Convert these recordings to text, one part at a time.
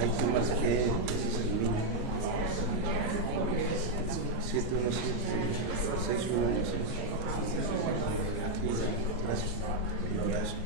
Hay temas que ese es el mínimo. 717-611. Gracias. Gracias.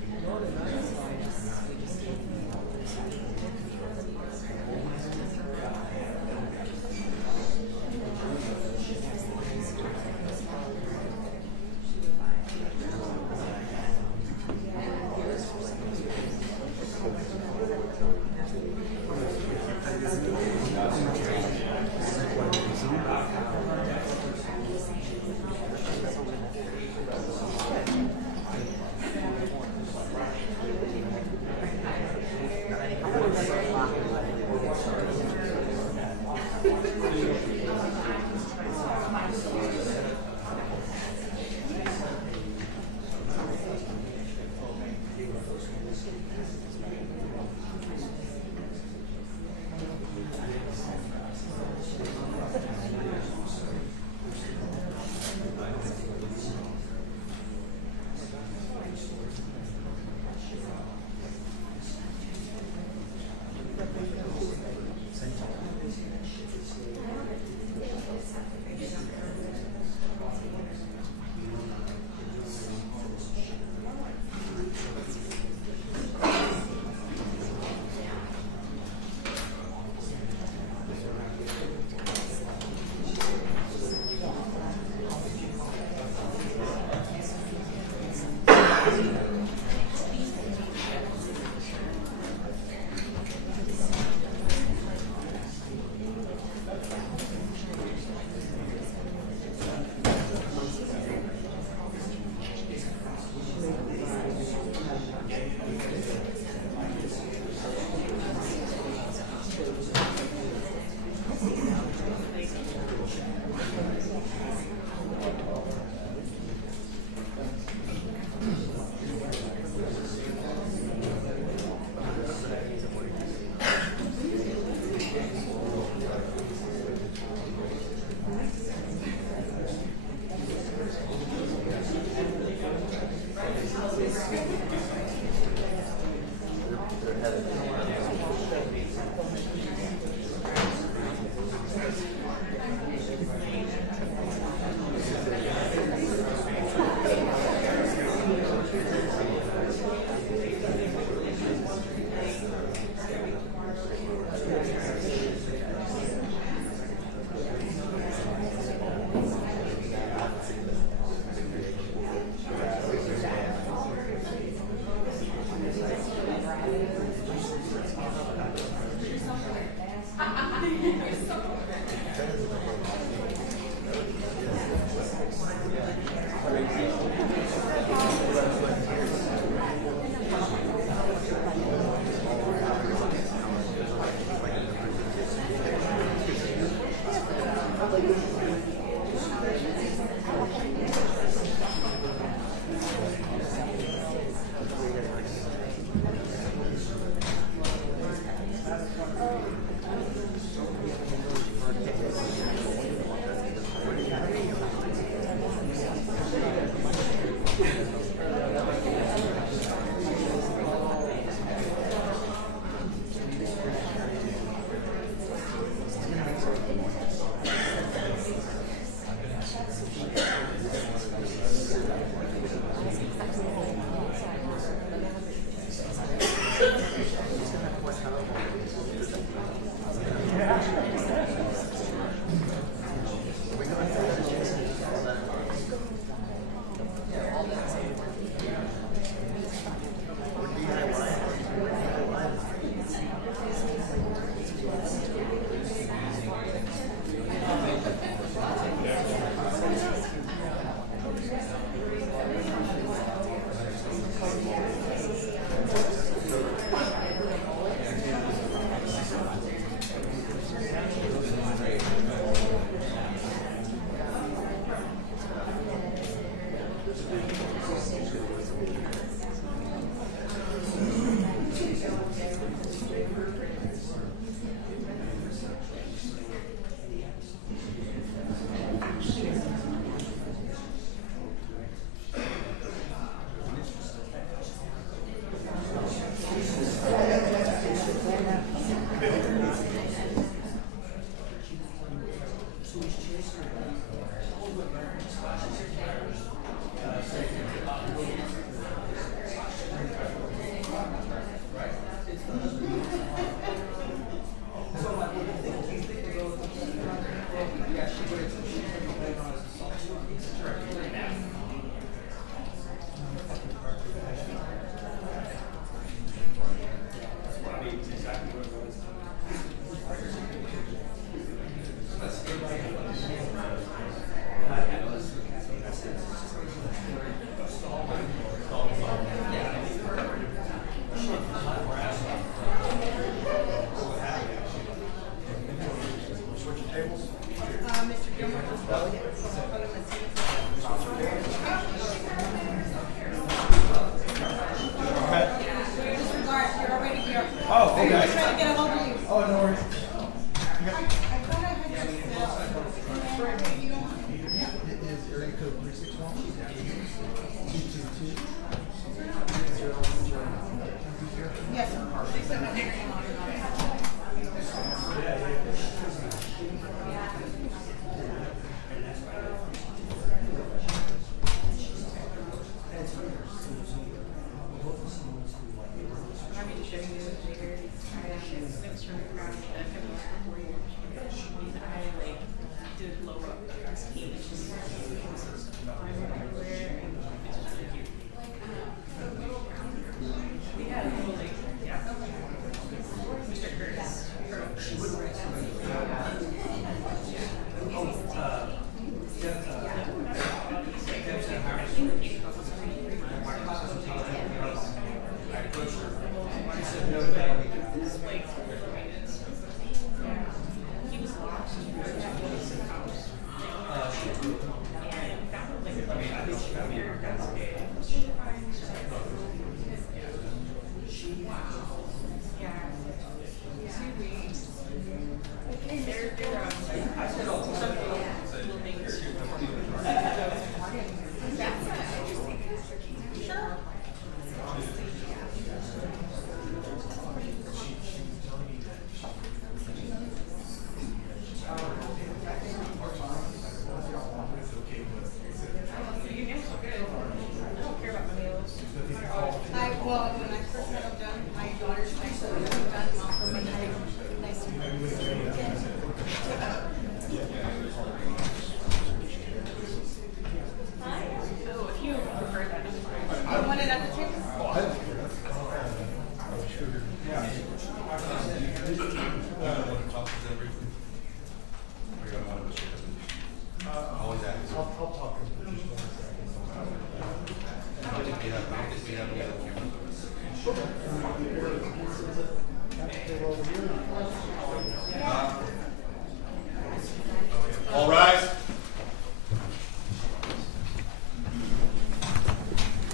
All rise.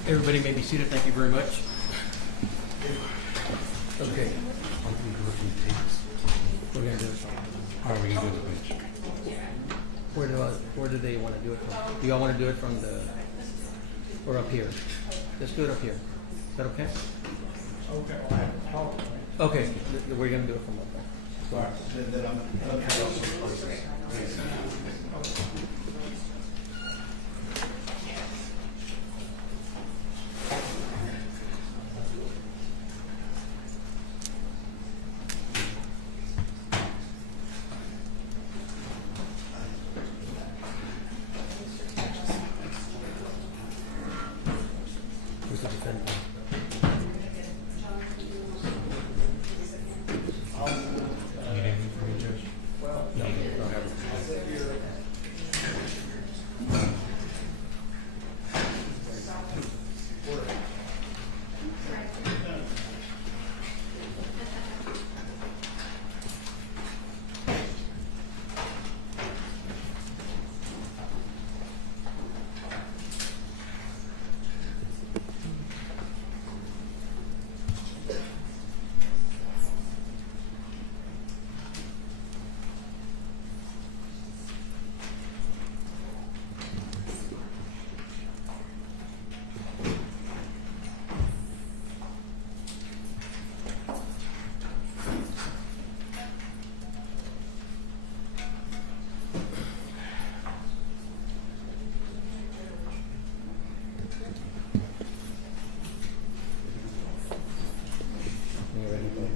Everybody may be seated. Thank you very much. Okay. We're going to do it from. How are we going to do the bench? Where do they want to do it from? Do y'all want to do it from the, or up here? Let's do it up here. Is that okay? Okay, we're going to do it from up there. Then I'm Who's the defendant? Need anything from me, Judge? No, don't have it. You ready to go?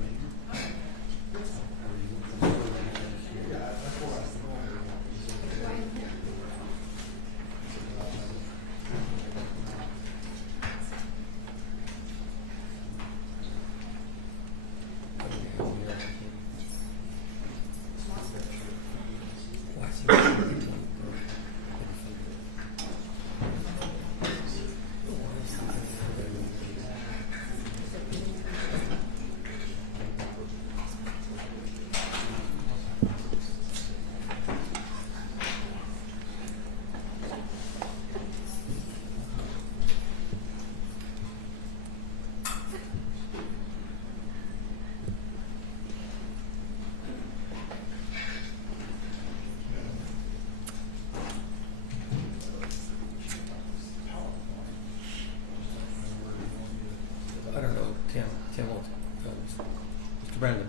I don't know, Tim will, Mr. Brandon.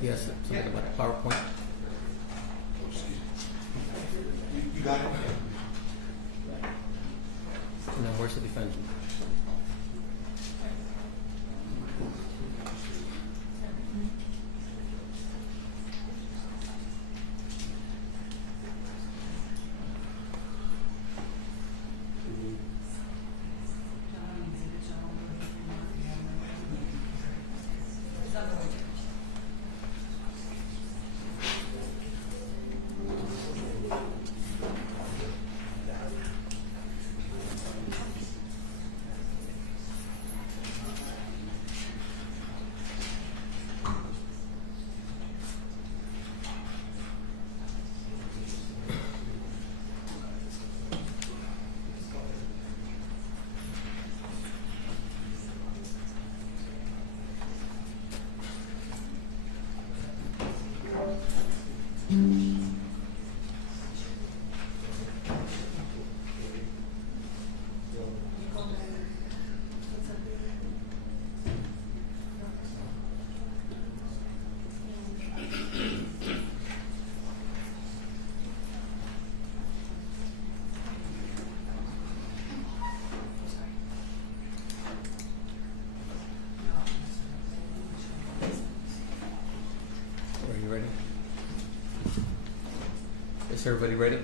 Yes, something about PowerPoint. You got it? And then where's the defendant? Are you ready? Is everybody ready?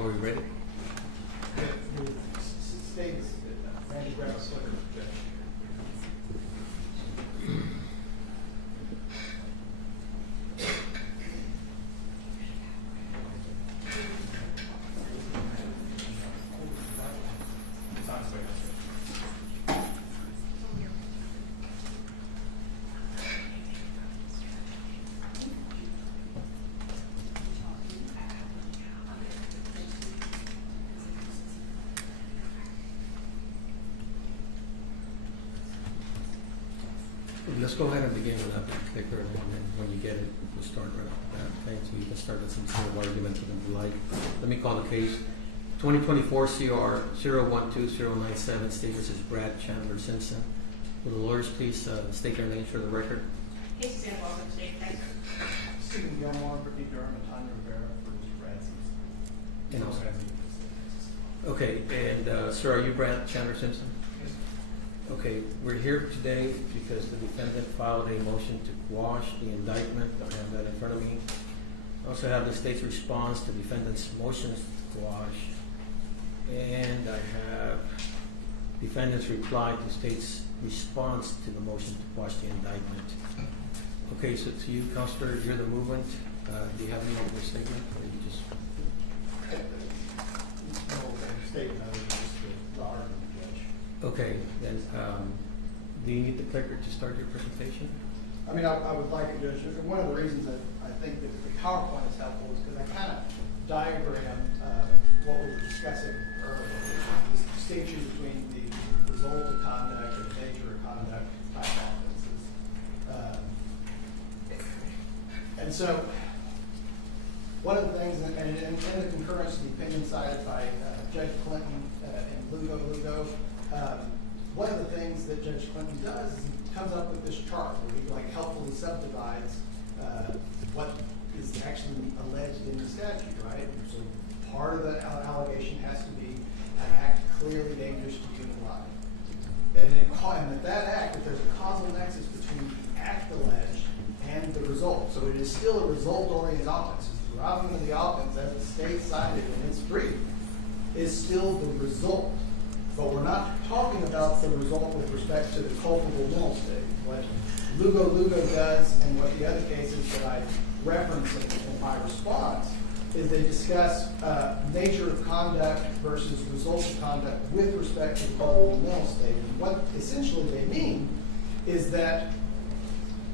while we read it? States, Randy grab a slicker, Judge. Let's go ahead and begin with that clicker, and then when you get it, we'll start right off the bat. Okay, so you can start with some sort of argument if you like. Let me call the case. 2024 CR 012097, State versus Brad Chandler Simpson. Will the lawyers please state their names for the record? Case is in welcome State, thanks. Stephen Gilmore, Brittany Durham, and Tanya Rivera for Brad Simpson. And also- Okay, and sir, are you Brad Chandler Simpson? Yes. Okay, we're here today because the defendant filed a motion to quash the indictment. I have that in front of me. I also have the state's response to defendant's motions to quash. And I have defendant's reply to state's response to the motion to quash the indictment. Okay, so to you, Counselor, you're the movement. Do you have any other statement, or you just? No statement other than just the argument, Judge. Okay, then, do you need the clicker to start your presentation? I mean, I would like it, Judge. One of the reasons that I think that the PowerPoint is helpful is because I kind of diagrammed what we were discussing earlier, this distinction between the result of conduct and the nature of conduct type offenses. And so, one of the things, and in the concurrence of the opinion cited by Judge Clinton and Lugo, one of the things that Judge Clinton does is he comes up with this chart where he helpfully subdivides what is actually alleged in the statute, right? So part of the allegation has to be an act clearly dangerous to human life. And that act, if there's a causal nexus between the act alleged and the result. So it is still a result-oriented offense. The robbing of the offense, as the state cited in its brief, is still the result. But we're not talking about the result with respect to the culpable mental state. What Lugo does, and what the other cases that I reference in my response, is they discuss nature of conduct versus result of conduct with respect to the culpable mental state. And what essentially they mean is that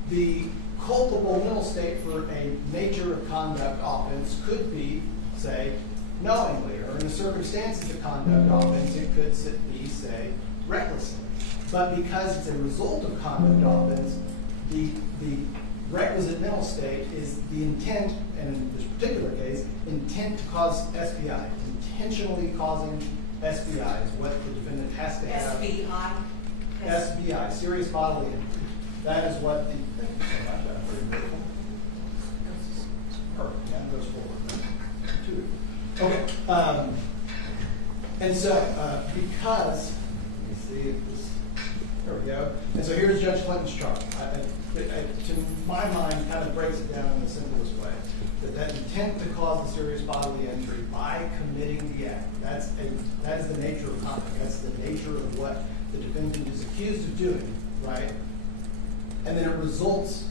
the culpable mental state for a nature of conduct offense could be, say, knowingly, or in the circumstances of conduct offense, it could be, say, recklessly. But because it's a result of conduct offense, the requisite mental state is the intent, and in this particular case, intent to cause SBI. Intentionally causing SBI is what the defendant has to have. SBI, serious bodily injury. That is what the, thank you so much, that's very beautiful. Perfect, yeah, it goes forward. Okay, and so, because, let me see if this, there we go. And so here's Judge Clinton's chart. To my mind, kind of breaks it down in the simplest way. That intent to cause the serious bodily injury by committing the act, that is the nature of conduct. That's the nature of what the defendant is accused of doing, right? And then it results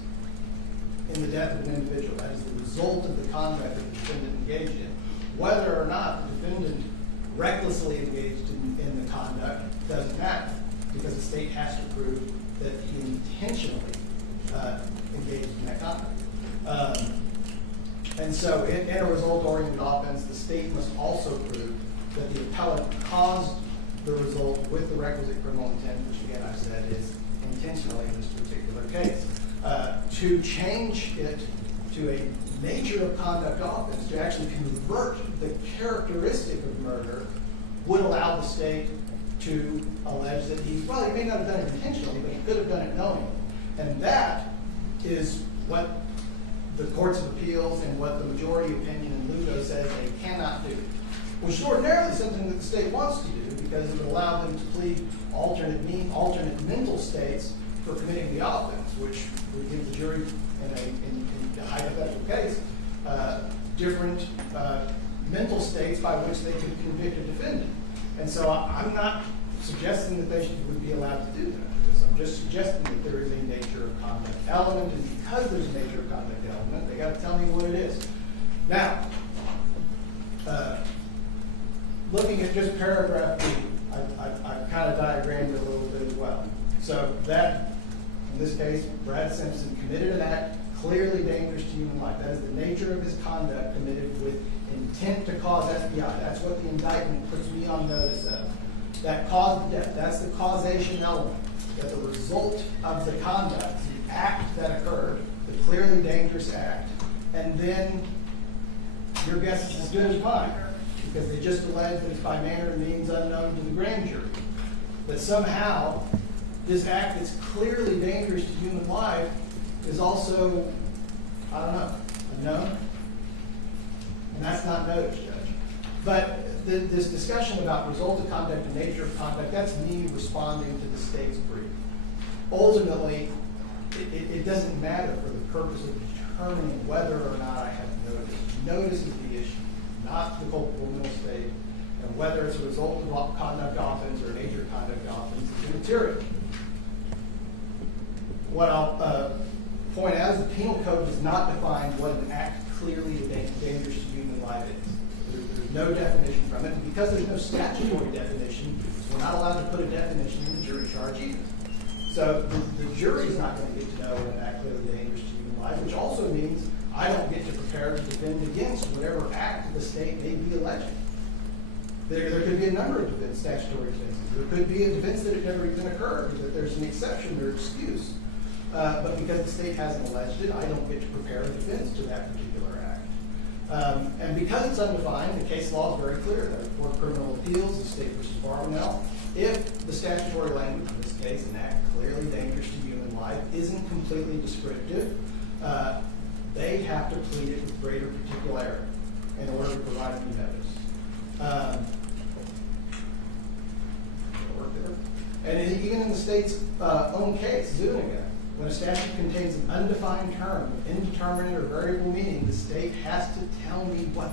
in the death of an individual. That is the result of the conduct that the defendant engaged in. Whether or not the defendant recklessly engaged in the conduct doesn't matter, because the state has to prove that he intentionally engaged in that conduct. And so in a result-oriented offense, the state must also prove that the appellant caused the result with the requisite criminal intent, which again I've said is intentionally in this particular case. To change it to a nature of conduct offense, to actually convert the characteristic of murder, would allow the state to allege that he may not have done it intentionally, but he could have done it knowingly. And that is what the courts of appeals and what the majority opinion in Lugo says they cannot do, which is ordinarily something that the state wants to do, because it would allow them to plead alternate mental states for committing the offense, which would give the jury in a hypothetical case different mental states by which they could convict a defendant. And so I'm not suggesting that they would be allowed to do that. I'm just suggesting that there is a nature of conduct element, and because there's a nature of conduct element, they got to tell me what it is. Now, looking at just paragraph B, I've kind of diagrammed it a little bit as well. So that, in this case, Brad Simpson committed an act clearly dangerous to human life. That is the nature of his conduct committed with intent to cause SBI. That's what the indictment puts me on notice of. That caused death. That's the causation element. That the result of the conduct, the act that occurred, the clearly dangerous act, and then your guess is as good as mine, because they just alleged that it's by manner and means unknown to the grand jury. That somehow this act that's clearly dangerous to human life is also, I don't know, unknown. And that's not noticed, Judge. But this discussion about result of conduct and nature of conduct, that's me responding to the state's brief. Ultimately, it doesn't matter for the purpose of determining whether or not I have notice. Notice is the issue, not the culpable mental state, and whether it's a result of conduct offense or nature of conduct offense is immaterial. What I'll point out is the penal code does not define what an act clearly dangerous to human life is. There's no definition from it, and because there's no statutory definition, we're not allowed to put a definition in the jury charge either. So the jury's not going to get to know what an act clearly dangerous to human life, which also means I don't get to prepare to defend against whatever act the state may be alleging. There could be a number of statutory defenses. There could be a defense that it never even occurred, that there's an exception or excuse. But because the state hasn't alleged it, I don't get to prepare a defense to that particular act. And because it's undefined, the case law is very clear. There are Court of Criminal Appeals, the State v. Barbanel. If the statutory language, in this case, an act clearly dangerous to human life, isn't completely descriptive, they have to plead it with greater particularity in order to provide me notice. And even in the state's own case, Zuniga, when a statute contains an undefined term of indeterminate or variable meaning, the state has to tell me what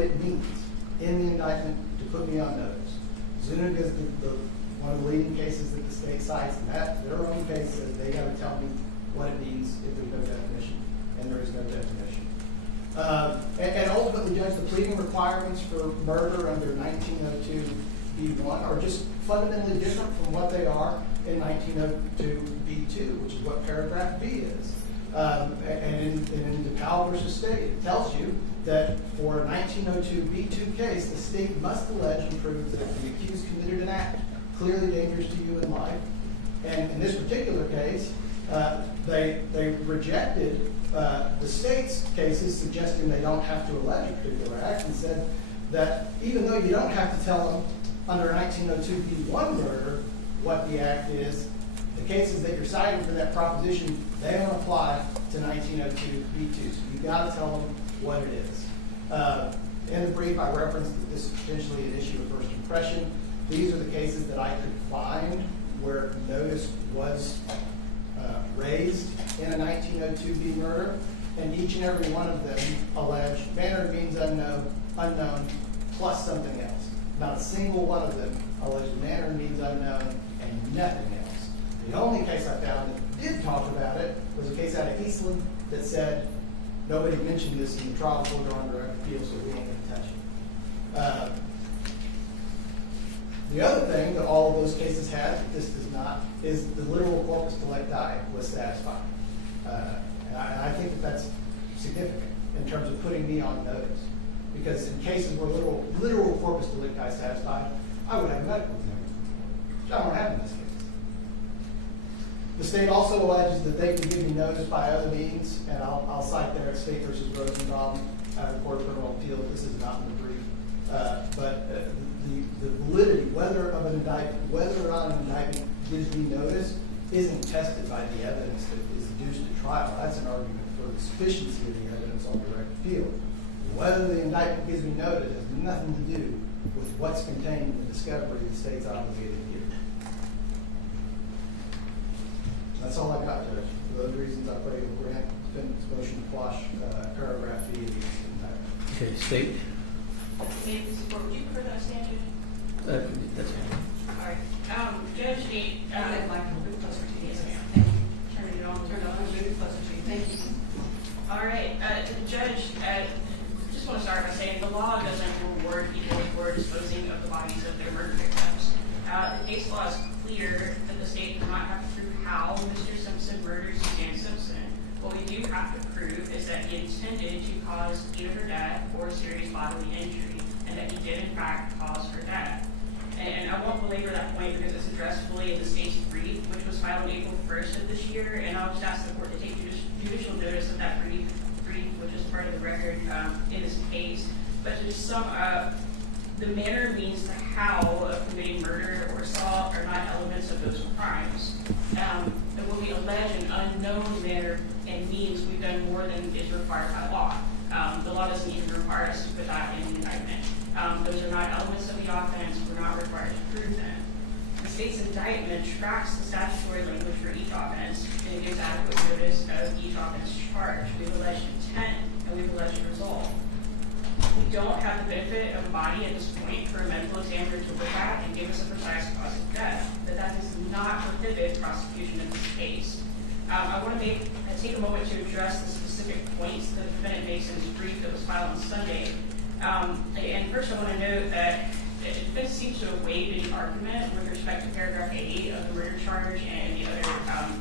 it means in the indictment to put me on notice. Zuniga is one of the leading cases that the state cites, and that their own case says they got to tell me what it means if there's no definition, and there is no definition. And ultimately, Judge, the pleading requirements for murder under 1902b1 are just fundamentally different from what they are in 1902b2, which is what paragraph B is. And in DePaul v. State, it tells you that for a 1902b2 case, the state must allege and prove that the accused committed an act clearly dangerous to human life. And in this particular case, they rejected the state's cases suggesting they don't have to allege a particular act, and said that even though you don't have to tell them under 1902b1 murder what the act is, the cases that you're citing for that proposition, they don't apply to 1902b2. So you've got to tell them what it is. In the brief, I referenced that this is potentially an issue of first impression. These are the cases that I could find where notice was raised in a 1902b murder, and each and every one of them alleged manner means unknown plus something else. Not a single one of them alleged manner means unknown and nothing else. The only case I found that did talk about it was a case out of Eastland that said nobody mentioned this in the trial court or on direct appeal, so we ain't going to touch it. The other thing that all of those cases had, that this does not, is the literal corpus delicti was satisfied. And I think that that's significant in terms of putting me on notice. Because in cases where literal corpus delicti is satisfied, I would have a medical exam, which I don't have in this case. The state also alleges that they can give me notice by other means, and I'll cite there State v. Rosenbaum out of the Court of Criminal Appeals. This is not in the brief. But the validity, whether of an indictment, whether or not an indictment gives me notice, isn't tested by the evidence that is adduced at trial. That's an argument for the sufficiency of the evidence on direct appeal. Whether the indictment gives me notice has nothing to do with what's contained in the discovery the state's obligated to give. That's all I got, Judge. For those reasons, I pray you'll grant defendant's motion to quash paragraph B of the indictment. Okay, State. May I please support, would you prefer that statute? That's fine. All right. Judge, I'd like to move closer to you. yes, ma'am. Thank you. Turn it on. Turn it on, move it closer to you. Thank you. All right, Judge, just want to start by saying the law doesn't reward people for disposing of the bodies of their murder victims. The case law is clear that the state does not have to prove how Mr. Simpson murdered Suzanne Simpson. What we do have to prove is that he intended to cause either her death or serious bodily injury, and that he did in fact cause her death. And I won't belabor that point because it's addressed fully in the state's brief, which was filed April 1st of this year, and I'll just ask the court to take judicial notice of that brief, which is part of the record in this case. But to just sum up, the manner, means, the how of committing murder or assault are not elements of those crimes. And when we allege an unknown manner and means, we've done more than is required by law. The law doesn't even require us to put that in the indictment. Those are not elements of the offense. We're not required to prove them. The state's indictment tracks the statutory language for each offense, and it gives adequate notice of each offense charge. We've alleged intent, and we've alleged result. We don't have the benefit of a body at this point for a medical examiner to look at and give us a precise cause of death, but that does not prohibit prosecution in this case. I want to take a moment to address the specific points that the defendant makes in his brief that was filed on Sunday. And first I want to note that the defense seems to have waived any argument with respect to paragraph 8 of the murder charge and the other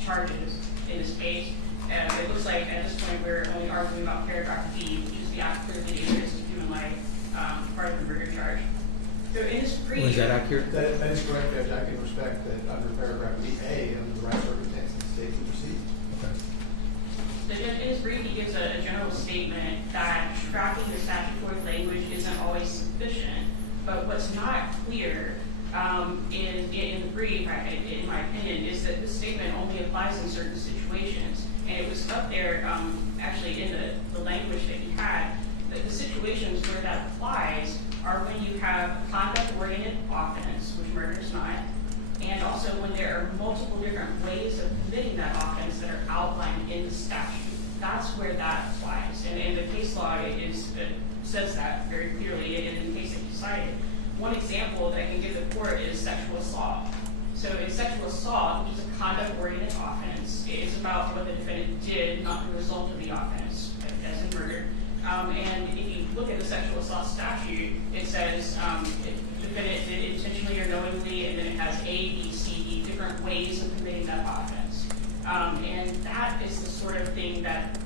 charges in this case. It looks like at this point we're only arguing about paragraph B, which is the activity of interest of human life, part of the murder charge. So in his brief... Was that accurate? That is correct, Judge. I can respect that under paragraph B.A. under the right circumstances, the state can proceed. Okay. The judge in his brief, he gives a general statement that tracking the statutory language isn't always sufficient, but what's not clear in the brief, in my opinion, is that this statement only applies in certain situations. And it was up there, actually in the language that he had, that the situations where that applies are when you have conduct-oriented offense, which murder is not, and also when there are multiple different ways of committing that offense that are outlined in the statute. That's where that applies. And the case law says that very clearly in the case that you cited. One example that I can give the court is sexual assault. So in sexual assault, which is a conduct-oriented offense, it's about what the defendant did, not the result of the offense, as in murder. And if you look at the sexual assault statute, it says the defendant did intentionally or knowingly, and then it has A, B, C, D, different ways of committing that offense. And that is the sort of thing that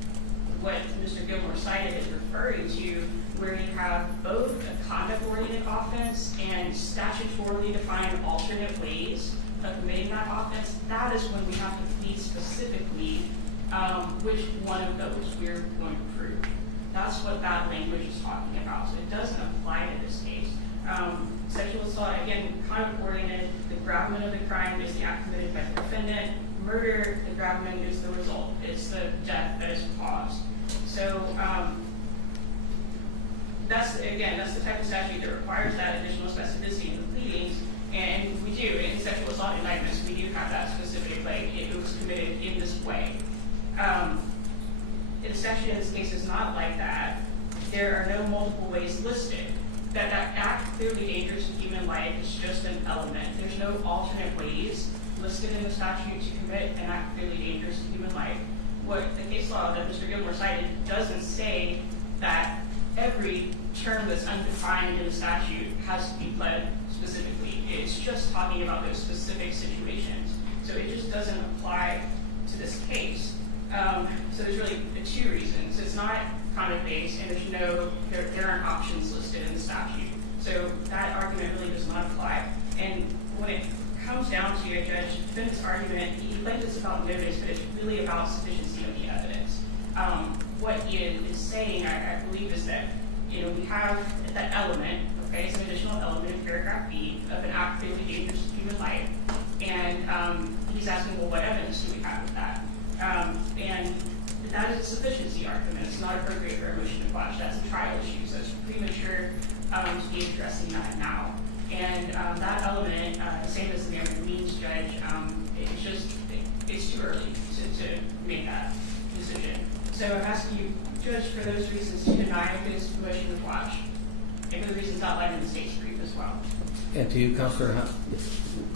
what Mr. Gilmore cited is referring to, where you have both a conduct-oriented offense and statutorily defined alternate ways of committing that offense. That is when we have to plead specifically which one of those we're going to prove. That's what that language is talking about. So it doesn't apply to this case. Sexual assault, again, conduct-oriented. The gravamen of the crime is the act committed by the defendant. Murder, the gravamen is the result. It's the death that is caused. So that's the type of statute that requires that additional specificity in the pleadings. And we do, in sexual assault indictments, we do have that specific, like, it was committed in this way. The statute in this case is not like that. There are no multiple ways listed. That act clearly dangerous to human life is just an element. There's no alternate ways listed in the statute to commit an act clearly dangerous to human life. What the case law that Mr. Gilmore cited doesn't say that every term that's undefined in the statute has to be pled specifically. It's just talking about those specific situations. So it just doesn't apply to this case. So there's really two reasons. It's not conduct-based, and there aren't options listed in the statute. So that argument really does not apply. And when it comes down to a judge, defendant's argument, he claims it's about notice, but it's really about sufficiency of the evidence. What he is saying, I believe, is that we have that element, okay, it's an additional element in paragraph B of an act clearly dangerous to human life, and he's asking, well, what evidence do we have of that? And that is a sufficiency argument. It's not appropriate for a motion to quash. That's a trial issue, so it's premature to be addressing that now. And that element, same as the American means judge, it's too early to make that decision. So I'm asking you, Judge, for those reasons, to deny this motion to quash. and for the reasons outlined in the state's brief as well. And to you, Counselor,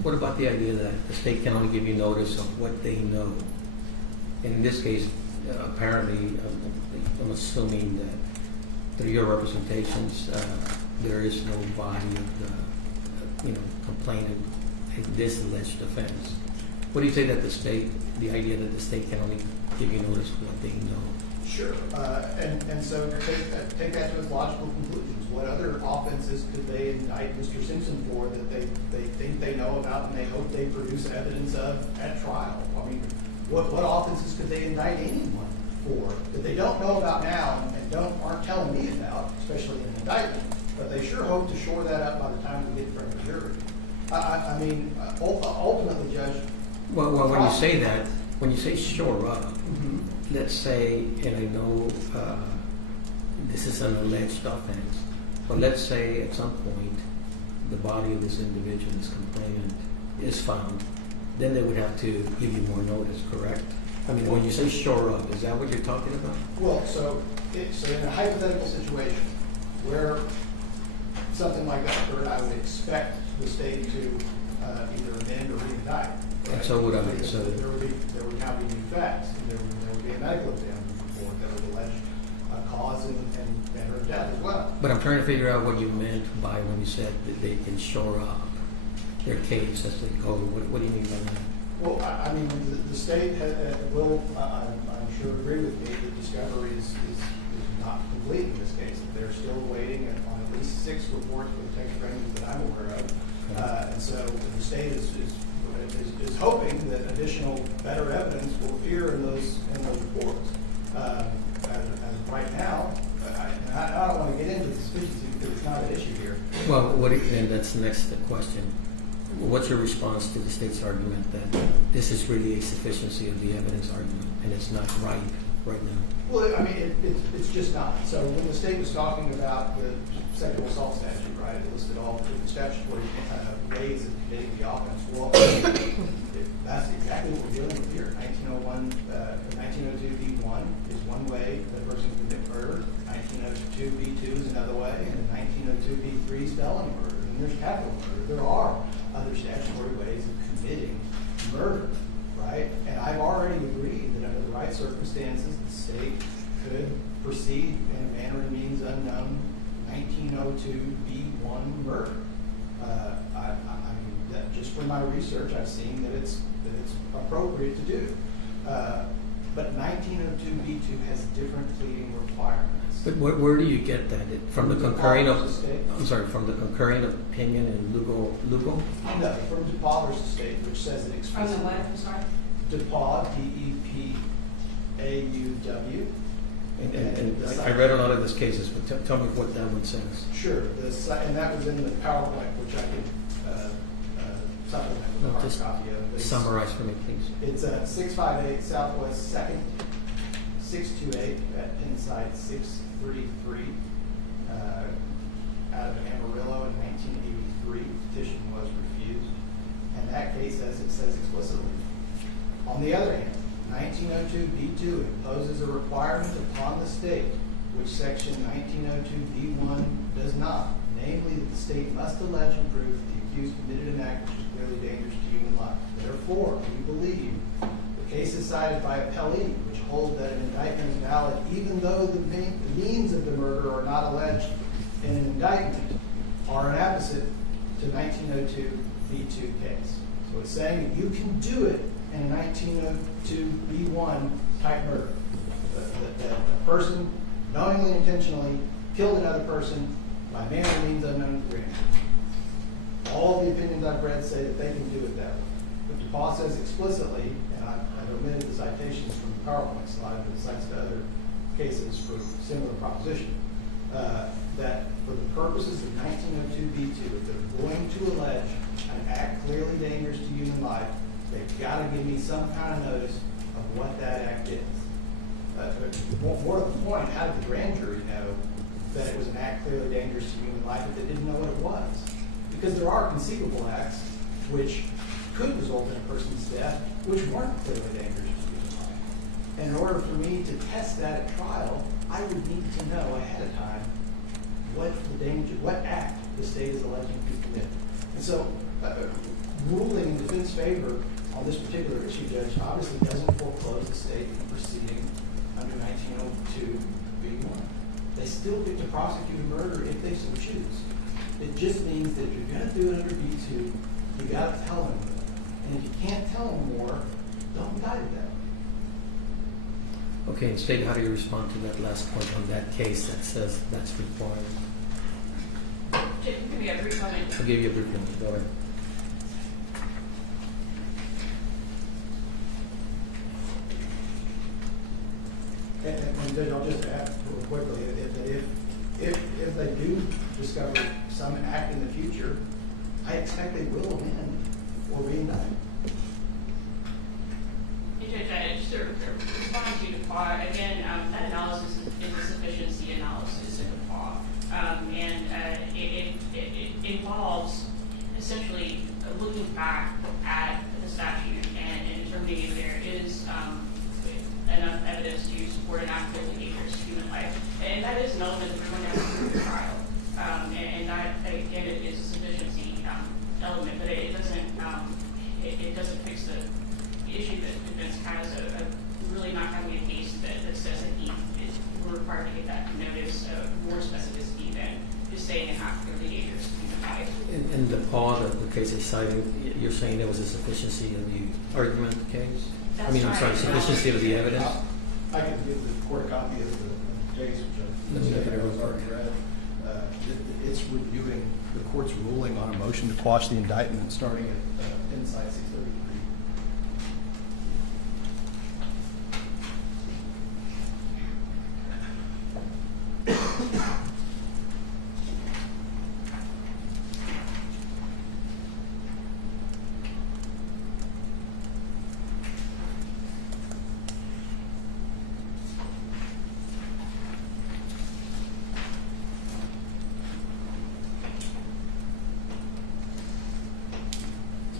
what about the idea that the state can only give you notice of what they know? In this case, apparently, I'm assuming that through your representations, there is no body of the, complainant in this alleged offense. What do you say that the idea that the state can only give you notice of what they know? Sure, and so take that to its logical conclusions. What other offenses could they indict Mr. Simpson for that they think they know about and they hope they produce evidence of at trial? I mean, what offenses could they indict anyone for that they don't know about now and aren't telling me about, especially in an indictment, but they sure hope to shore that up by the time we get in front of the jury? I mean, ultimately, Judge. Well, when you say that, when you say shore up, Mm-hmm. let's say, and I know this is an alleged offense, but let's say at some point the body of this individual, this complainant, is found, then they would have to give you more notice, correct? I mean, when you say shore up, is that what you're talking about? Well, so in a hypothetical situation where something like that occurred, I would expect the state to either amend or re-indict. And so would I. So there would now be new facts, and there would be a medical examiner's report that would allege a cause and manner of death as well. But I'm trying to figure out what you meant by when you said that they can shore up their case as they go. What do you mean by that? Well, I mean, the state will, I'm sure, agree with me that discovery is not complete in this case, that they're still waiting on at least 6 reports for the Texas Rangers that I'm aware of. And so the state is hoping that additional better evidence will appear in those reports. As of right now, I don't want to get into the specificity because it's not an issue here. Well, and that's the next question. What's your response to the state's argument that this is really a sufficiency of the evidence argument and it's not right now? Well, I mean, it's just not. So when the state was talking about the sexual assault statute, right, it listed all the statutory ways of committing the offense. Well, that's exactly what we're dealing with here. 1902b1 is one way that a person can commit murder. 1902b2 is another way, and 1902b3 is felony murder. And there's capital murder. There are other statutory ways of committing murder, right? And I've already agreed that under the right circumstances, the state could proceed in a manner and means unknown 1902b1 murder. I mean, that just from my research, I've seen that it's appropriate to do. But 1902b2 has different pleading requirements. But where do you get that? From the concurring from the concurring opinion in Lugo? No, from DePaul versus State, which says it From the explicitly. what, I'm sorry? DePaul, DEPAUW. And I read a lot of these cases, but tell me what that one says. Sure, and that was in the PowerPoint, which I could supplement with a hard Just copy of. But summarize for me, please. It's 658 Southwest 2nd, 628 at Penn site 633 out of Amarillo in 1983. Petition was refused. And that case, as it says explicitly. On the other hand, 1902b2 imposes a requirement upon the state, which section 1902b1 does not, namely that the state must allege and prove that the accused committed an act which is clearly dangerous to human life. Therefore, we believe the cases cited by appellee, which hold that an indictment is valid even though the means of the murder are not alleged in an indictment, are an opposite to 1902b2 case. So it's saying that you can do it in a 1902b1 type murder. That a person knowingly, intentionally killed another person by manner or means unknown to the grand jury. All the opinions I've read say that they can do it that way. But DePaul says explicitly, and I've omitted the citations from the PowerPoint slide, but it cites to other cases for similar proposition, that for the purposes of 1902b2, if they're going to allege an act clearly dangerous to human life, they've got to give me some kind of notice of what that act is. More to the point, how did the grand jury know that it was an act clearly dangerous to human life if they didn't know what it was? Because there are conceivable acts which could result in a person's death, which weren't clearly dangerous to human life. And in order for me to test that at trial, I would need to know ahead of time what act the state is alleging to commit. And so, ruling in defense favor on this particular issue, Judge, obviously doesn't foreclose the state from proceeding under 1902b1. They still get to prosecute a murder if they so choose. It just means that if you're going to do it under B2, you got to tell them more. And if you can't tell them more, don't indict it that way. Okay, and State, how do you respond to that last point on that case that says that's required? Give me a brief moment. I'll give you a brief minute. Go ahead. And Judge, I'll just add real quickly, if they do discover some act in the future, I expect they will amend or reindict. Judge, just to respond to the quash, again, that analysis is a sufficiency analysis of the quash. It involves essentially looking back at the statute and determining if there is enough evidence to support an act of dangerous to human life. And that is an element that we're going to have to do in the trial. And that, again, it is a sufficiency element, but it doesn't fix the issue that defense has of really not having a case that says that we're required to get that notice of more specificity than just saying an act of dangerous to human life. In the PAW, the case is cited, you're saying there was a sufficiency of the argument case? That's I'm sorry, right. sufficiency of the evidence? I can give the court a copy of the case, Let me look at it real which I've quick. already read. It's reviewing the court's ruling on a motion to quash the indictment starting at Inside 633.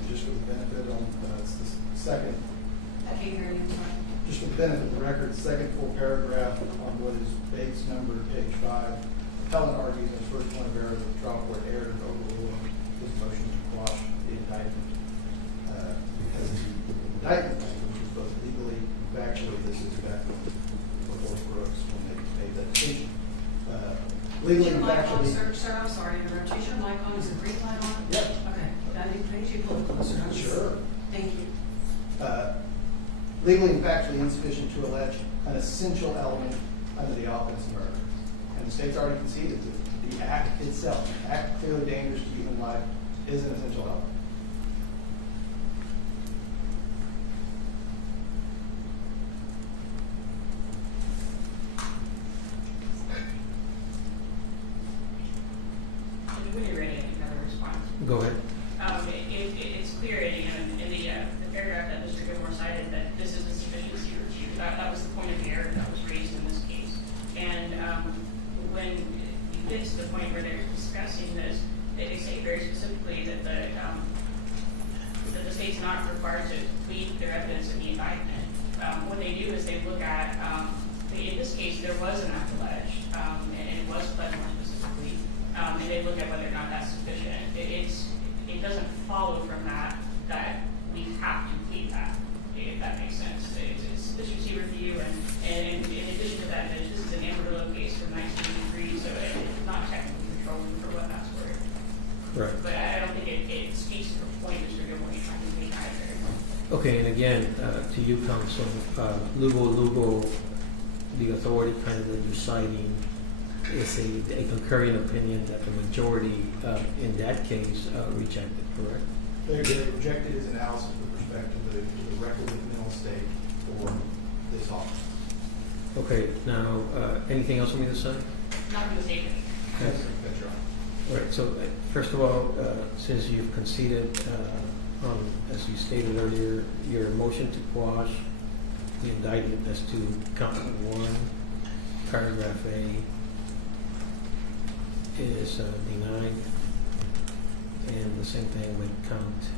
Just for the benefit on it's the second, I can't hear you, sorry. just for the benefit of the record, second full paragraph on what is Bates number, page 5. Appellant argues in his first point of error that the trial court erred in overruling his motion to quash the indictment. Because the indictment language was both legally and factually, this is exactly what Brooks when they made that decision. Legally Is your and mic on, factually. sir, I'm sorry to interrupt. Is your mic on? Is the green light on? Yep. Okay. I need you to pull it closer. Sure. Thank you. Legally and factually insufficient to allege an essential element under the offense of murder. And the state's already conceded that the act itself, the act clearly dangerous to human life, is an essential element. When you're ready, I can have a response. Go ahead. It's clear in the paragraph that Mr. Gilmore cited that this is a sufficiency review. That was the point of error that was raised in this case. And when you get to the point where they're discussing this, they say very specifically that the state's not required to plead their evidence in the indictment. What they do is they look at, in this case, there was an act alleged, and it was pled more specifically, and they look at whether or not that's sufficient. It doesn't follow from that we have to plead that, if that makes sense. It's a sufficiency review, and in addition to that, this is an Amarillo case from 1983, so it's not technically controlling for what that's worth. Right. But I don't think it speaks to the point Mr. Gilmore is trying to make either. Okay, and again, to you, counsel, Lugo, the authority kind of that you're citing is a concurring opinion that the majority in that case rejected, correct? They rejected his analysis with respect to the requisite mental state for this office. Okay, now, anything else for me to say? Not from the statement. Okay. That's right. All right, so first of all, since you've conceded, as you stated earlier, your motion to quash the indictment as to count 1, paragraph A, is denied, and the same thing with count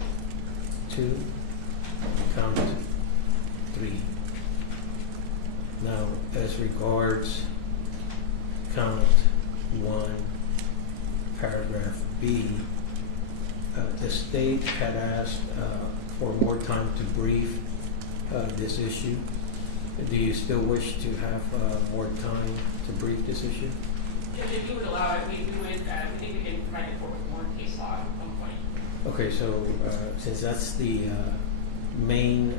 2, count 3. Now, as regards count 1, paragraph B, the state had asked for more time to brief this issue. Do you still wish to have more time to brief this issue? Judge, if you would allow it, we would, I think we can provide the court with more case law at one point. Okay, so since that's the main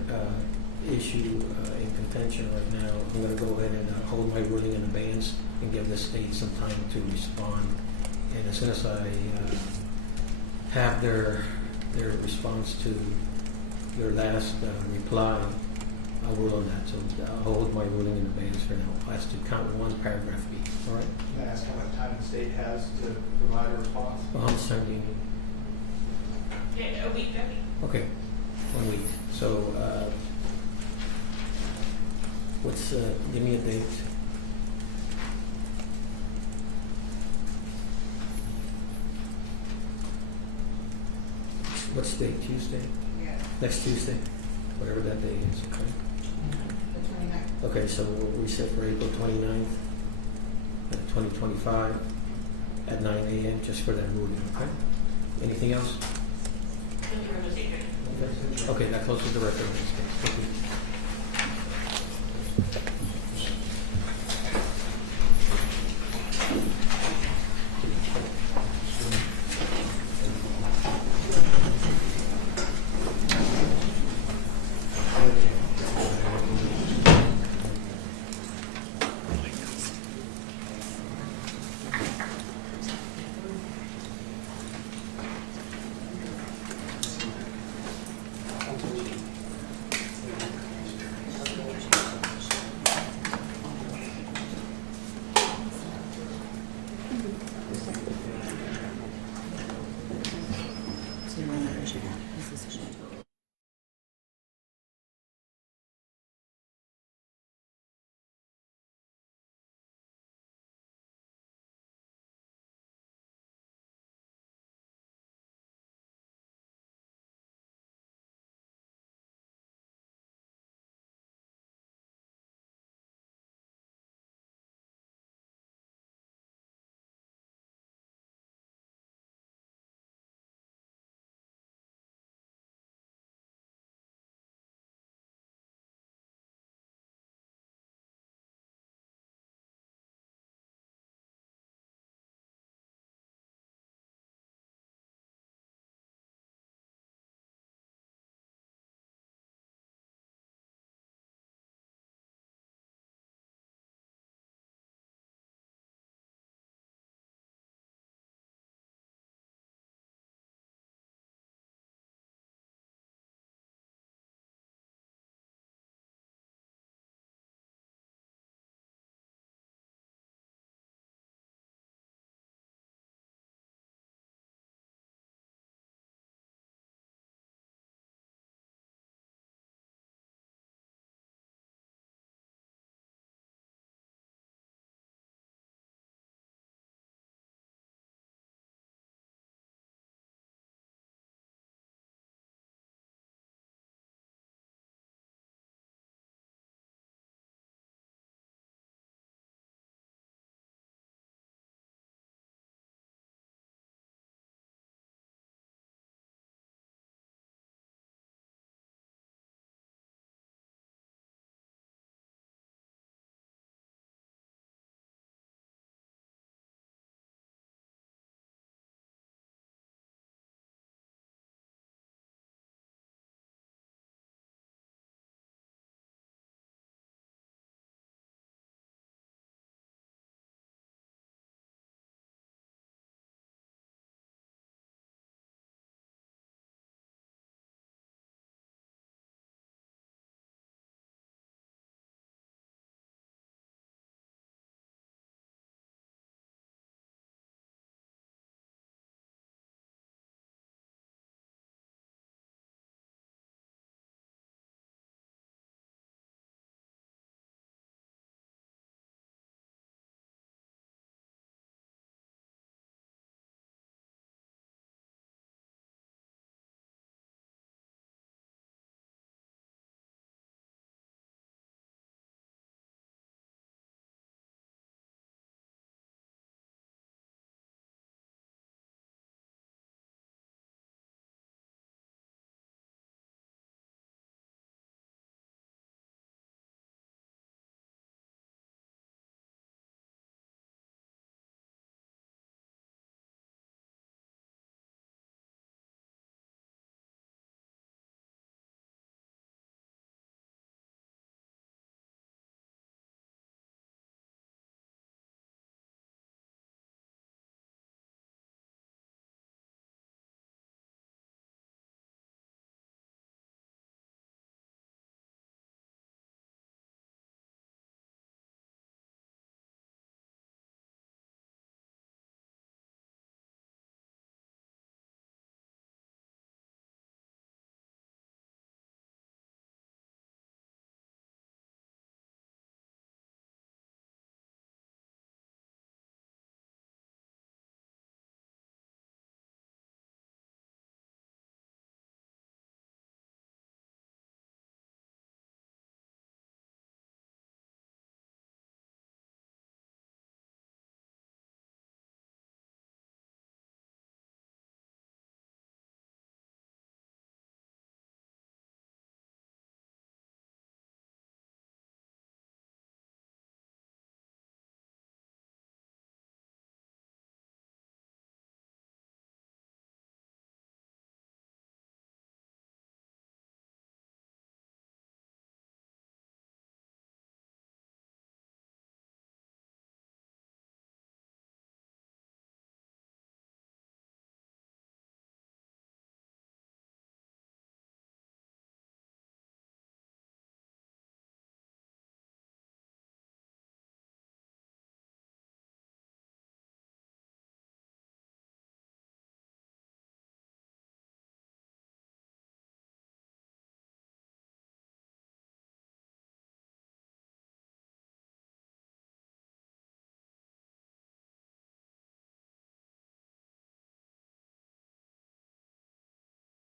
issue in contention right now, I'm going to go ahead and hold my ruling in abeyance and give the state some time to respond. And as soon as I have their response to their last reply, I'll rule on that. So I'll hold my ruling in abeyance for now. As to count 1 paragraph B. All right? Can I ask how much time the state has to provide a response? Well, I'm sending. Yeah, a week, Debbie. Okay, 1 week. So what's give me a date. What's the date? Tuesday? Yeah. Next Tuesday? Whatever that day is, okay? The 29th. Okay, so we'll reset for April 29th, 2025 at 9 a.m. just for that ruling, okay? Anything else? Thank you very much, Adrian. Okay, that closes the record. Thank you.